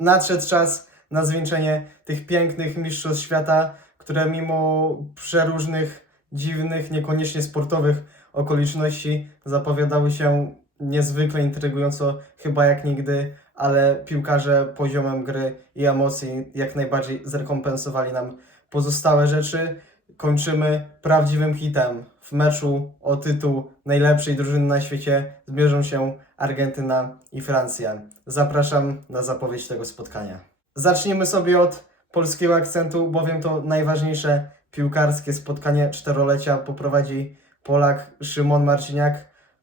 Nadszedł czas na zwieńczenie tych pięknych mistrzostw świata, które mimo przeróżnych, dziwnych, niekoniecznie sportowych okoliczności zapowiadały się niezwykle intrygująco, chyba jak nigdy, ale piłkarze poziomem gry i emocji jak najbardziej zrekompensowali nam pozostałe rzeczy. Kończymy prawdziwym hitem. W meczu o tytuł najlepszej drużyny na świecie zmierzą się Argentyna i Francja. Zapraszam na zapowiedź tego spotkania. Zacznijmy sobie od polskiego akcentu, bowiem to najważniejsze piłkarskie spotkanie czterolecia poprowadzi Polak Szymon Marciniak.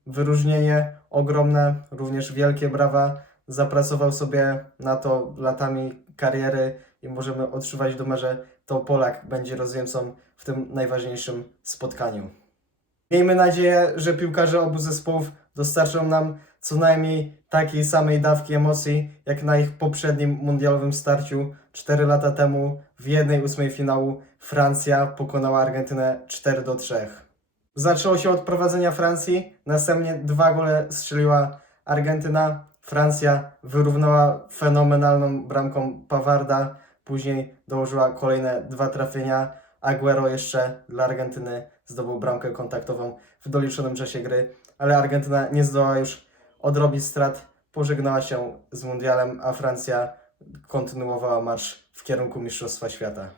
Wyróżnienie ogromne, również wielkie brawa. Zapracował sobie na to latami kariery i możemy odczuwać dumę, że to Polak będzie rozjemcą w tym najważniejszym spotkaniu. Miejmy nadzieję, że piłkarze obu zespołów dostarczą nam co najmniej takiej samej dawki emocji, jak na ich poprzednim mundialowym starciu 4 lata temu w 1-8 finału Francja pokonała Argentynę 4 do 3. Zaczęło się od prowadzenia Francji, następnie dwa gole strzeliła Argentyna. Francja wyrównała fenomenalną bramką Pawarda, później dołożyła kolejne dwa trafienia. Aguero jeszcze dla Argentyny zdobył bramkę kontaktową w doliczonym czasie gry, ale Argentyna nie zdołała już odrobić strat, pożegnała się z mundialem, a Francja kontynuowała marsz w kierunku Mistrzostwa Świata.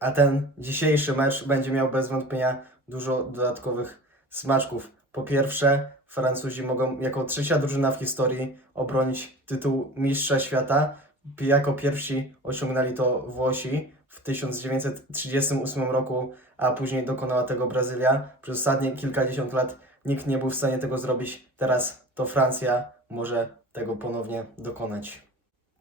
A ten dzisiejszy mecz będzie miał bez wątpienia dużo dodatkowych smaczków. Po pierwsze, Francuzi mogą jako trzecia drużyna w historii obronić tytuł Mistrza Świata. Jako pierwsi osiągnęli to Włosi w 1938 roku, a później dokonała tego Brazylia. Przez ostatnie kilkadziesiąt lat nikt nie był w stanie tego zrobić. Teraz to Francja może tego ponownie dokonać.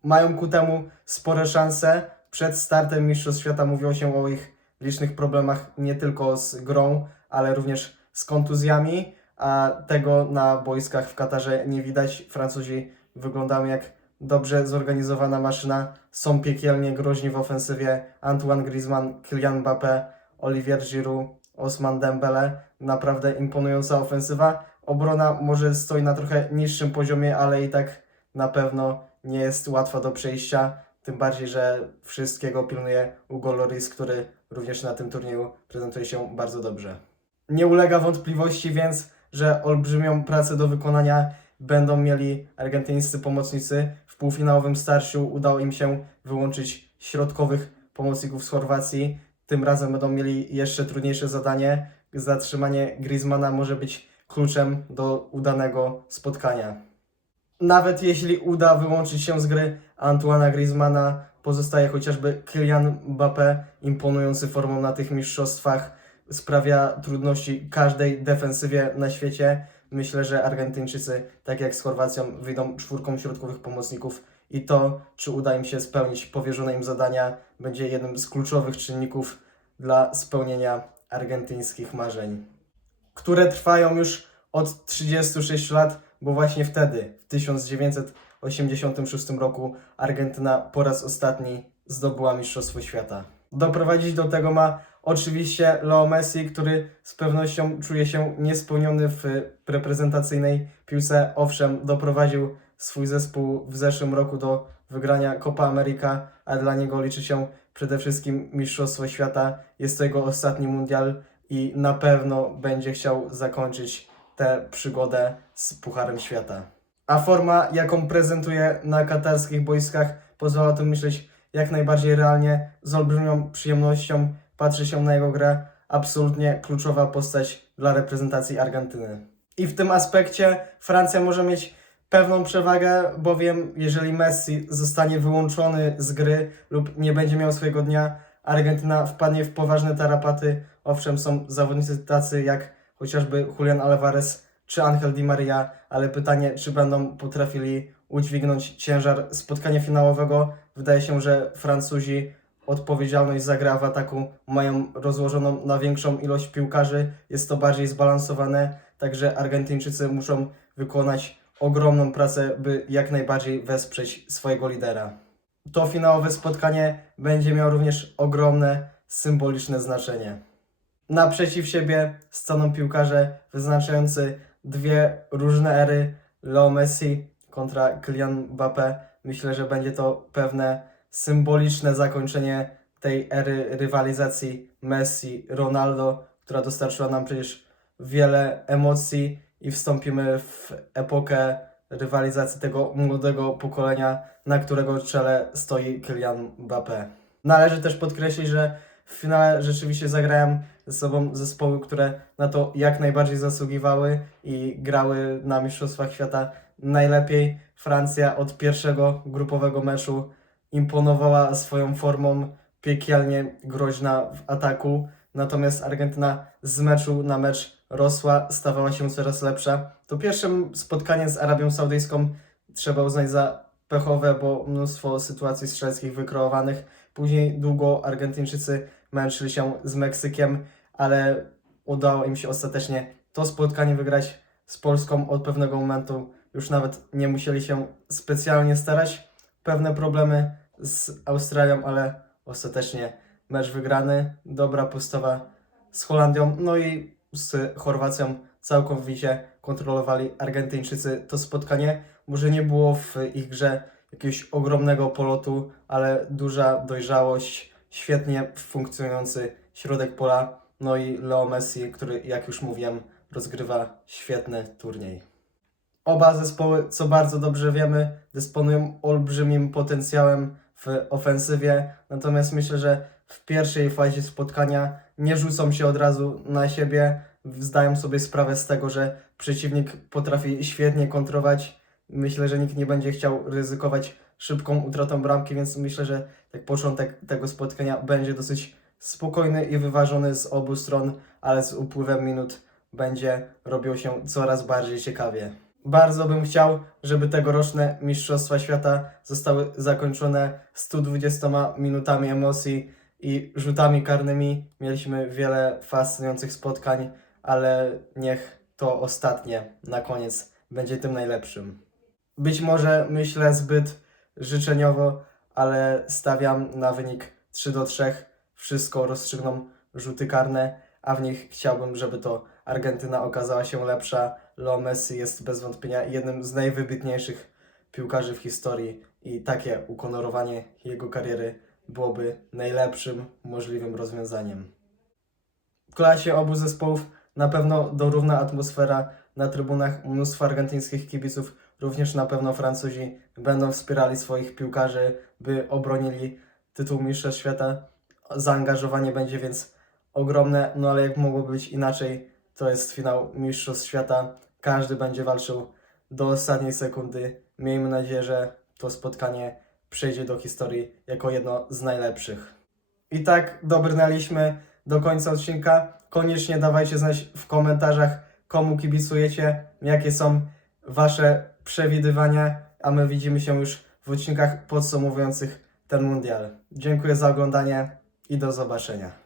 Mają ku temu spore szanse. Przed startem Mistrzostw Świata mówiło się o ich licznych problemach nie tylko z grą, ale również z kontuzjami, a tego na boiskach w Katarze nie widać. Francuzi wyglądają jak dobrze zorganizowana maszyna, są piekielnie groźni w ofensywie. Antoine Griezmann, Kylian Mbappé, Olivier Giroud, Osman Dembele. Naprawdę imponująca ofensywa. Obrona może stoi na trochę niższym poziomie, ale i tak na pewno nie jest łatwa do przejścia. Tym bardziej, że wszystkiego pilnuje Hugo Lloris, który również na tym turnieju prezentuje się bardzo dobrze. Nie ulega wątpliwości więc, że olbrzymią pracę do wykonania będą mieli argentyńscy pomocnicy. Półfinałowym starciu udało im się wyłączyć środkowych pomocników z Chorwacji. Tym razem będą mieli jeszcze trudniejsze zadanie. Zatrzymanie Griezmana może być kluczem do udanego spotkania. Nawet jeśli uda wyłączyć się z gry Antoana Griezmana, pozostaje chociażby Kylian Mbappé, imponujący formą na tych mistrzostwach, sprawia trudności każdej defensywie na świecie. Myślę, że Argentyńczycy, tak jak z Chorwacją, wyjdą czwórką środkowych pomocników i to, czy uda im się spełnić powierzone im zadania, będzie jednym z kluczowych czynników dla spełnienia argentyńskich marzeń, które trwają już od 36 lat, bo właśnie wtedy, w 1986 roku, Argentyna po raz ostatni zdobyła Mistrzostwo Świata. Doprowadzić do tego ma oczywiście Leo Messi, który z pewnością czuje się niespełniony w reprezentacyjnej piłce. Owszem, doprowadził swój zespół w zeszłym roku do wygrania Copa America, a dla niego liczy się przede wszystkim Mistrzostwo Świata. Jest to jego ostatni mundial i na pewno będzie chciał zakończyć tę przygodę z Pucharem Świata. A forma, jaką prezentuje na katarskich boiskach, pozwala o tym myśleć jak najbardziej realnie, z olbrzymią przyjemnością patrzy się na jego grę. Absolutnie kluczowa postać dla reprezentacji Argentyny. I w tym aspekcie Francja może mieć pewną przewagę, bowiem jeżeli Messi zostanie wyłączony z gry lub nie będzie miał swojego dnia, Argentyna wpadnie w poważne tarapaty. Owszem, są zawodnicy tacy jak chociażby Julian Alvarez czy Angel Di Maria, ale pytanie, czy będą potrafili udźwignąć ciężar spotkania finałowego. Wydaje się, że Francuzi odpowiedzialność za grę w ataku mają rozłożoną na większą ilość piłkarzy. Jest to bardziej zbalansowane, także Argentyńczycy muszą wykonać ogromną pracę, by jak najbardziej wesprzeć swojego lidera. To finałowe spotkanie będzie miało również ogromne, symboliczne znaczenie. Naprzeciw siebie staną piłkarze wyznaczający dwie różne ery Leo Messi kontra Kylian Mbappé. myślę, że będzie to pewne symboliczne zakończenie tej ery rywalizacji Messi-Ronaldo, która dostarczyła nam przecież wiele emocji i wstąpimy w epokę rywalizacji tego młodego pokolenia, na którego czele stoi Kylian Mbappé. Należy też podkreślić, że w finale rzeczywiście zagrałem ze sobą zespoły, które na to jak najbardziej zasługiwały i grały na Mistrzostwach Świata najlepiej. Francja od pierwszego grupowego meczu imponowała swoją formą, piekielnie groźna w ataku, natomiast Argentyna z meczu na mecz rosła, stawała się coraz lepsza. To pierwsze spotkanie z Arabią Saudyjską trzeba uznać za pechowe, bo mnóstwo sytuacji strzeleckich wykreowanych. Później długo Argentyńczycy męczyli się z Meksykiem, ale udało im się ostatecznie to spotkanie wygrać z Polską od pewnego momentu. Już nawet nie musieli się specjalnie starać. Pewne problemy z Australią, ale ostatecznie mecz wygrany. Dobra postawa z Holandią, no i z Chorwacją całkowicie kontrolowali Argentyńczycy to spotkanie. Może nie było w ich grze jakiegoś ogromnego polotu, ale duża dojrzałość, świetnie funkcjonujący środek pola, no i Leo Messi, który, jak już mówiłem, rozgrywa świetny turniej. Oba zespoły, co bardzo dobrze wiemy, dysponują olbrzymim potencjałem w ofensywie, natomiast myślę, że w pierwszej fazie spotkania nie rzucą się od razu na siebie, zdają sobie sprawę z tego, że przeciwnik potrafi świetnie kontrować. Myślę, że nikt nie będzie chciał ryzykować szybką utratą bramki, więc myślę, że tak początek tego spotkania będzie dosyć spokojny i wyważony z obu stron, ale z upływem minut będzie robiło się coraz bardziej ciekawie. Bardzo bym chciał, żeby tegoroczne Mistrzostwa Świata zostały zakończone 120 minutami emocji i rzutami karnymi. Mieliśmy wiele fascynujących spotkań, ale niech to ostatnie na koniec będzie tym najlepszym. Być może myślę zbyt życzeniowo, ale stawiam na wynik 3 do 3. Wszystko rozstrzygną rzuty karne, a w nich chciałbym, żeby to Argentyna okazała się lepsza. Leo Messi jest bez wątpienia jednym z najwybitniejszych piłkarzy w historii i takie ukonorowanie jego kariery byłoby najlepszym możliwym rozwiązaniem. W klasie obu zespołów na pewno dorówna atmosfera na trybunach mnóstwo argentyńskich kibiców, również na pewno Francuzi będą wspierali swoich piłkarzy, by obronili tytuł Mistrza Świata. Zaangażowanie będzie więc ogromne, no ale jak mogło być inaczej, to jest finał Mistrzostw Świata. Każdy będzie walczył do ostatniej sekundy. Miejmy nadzieję, że to spotkanie przejdzie do historii jako jedno z najlepszych. I tak dobrnęliśmy do końca odcinka. Koniecznie dawajcie znać w komentarzach, komu kibicujecie, jakie są Wasze przewidywania, a my widzimy się już w odcinkach podsumowujących ten mundial. Dziękuję za oglądanie i do zobaczenia.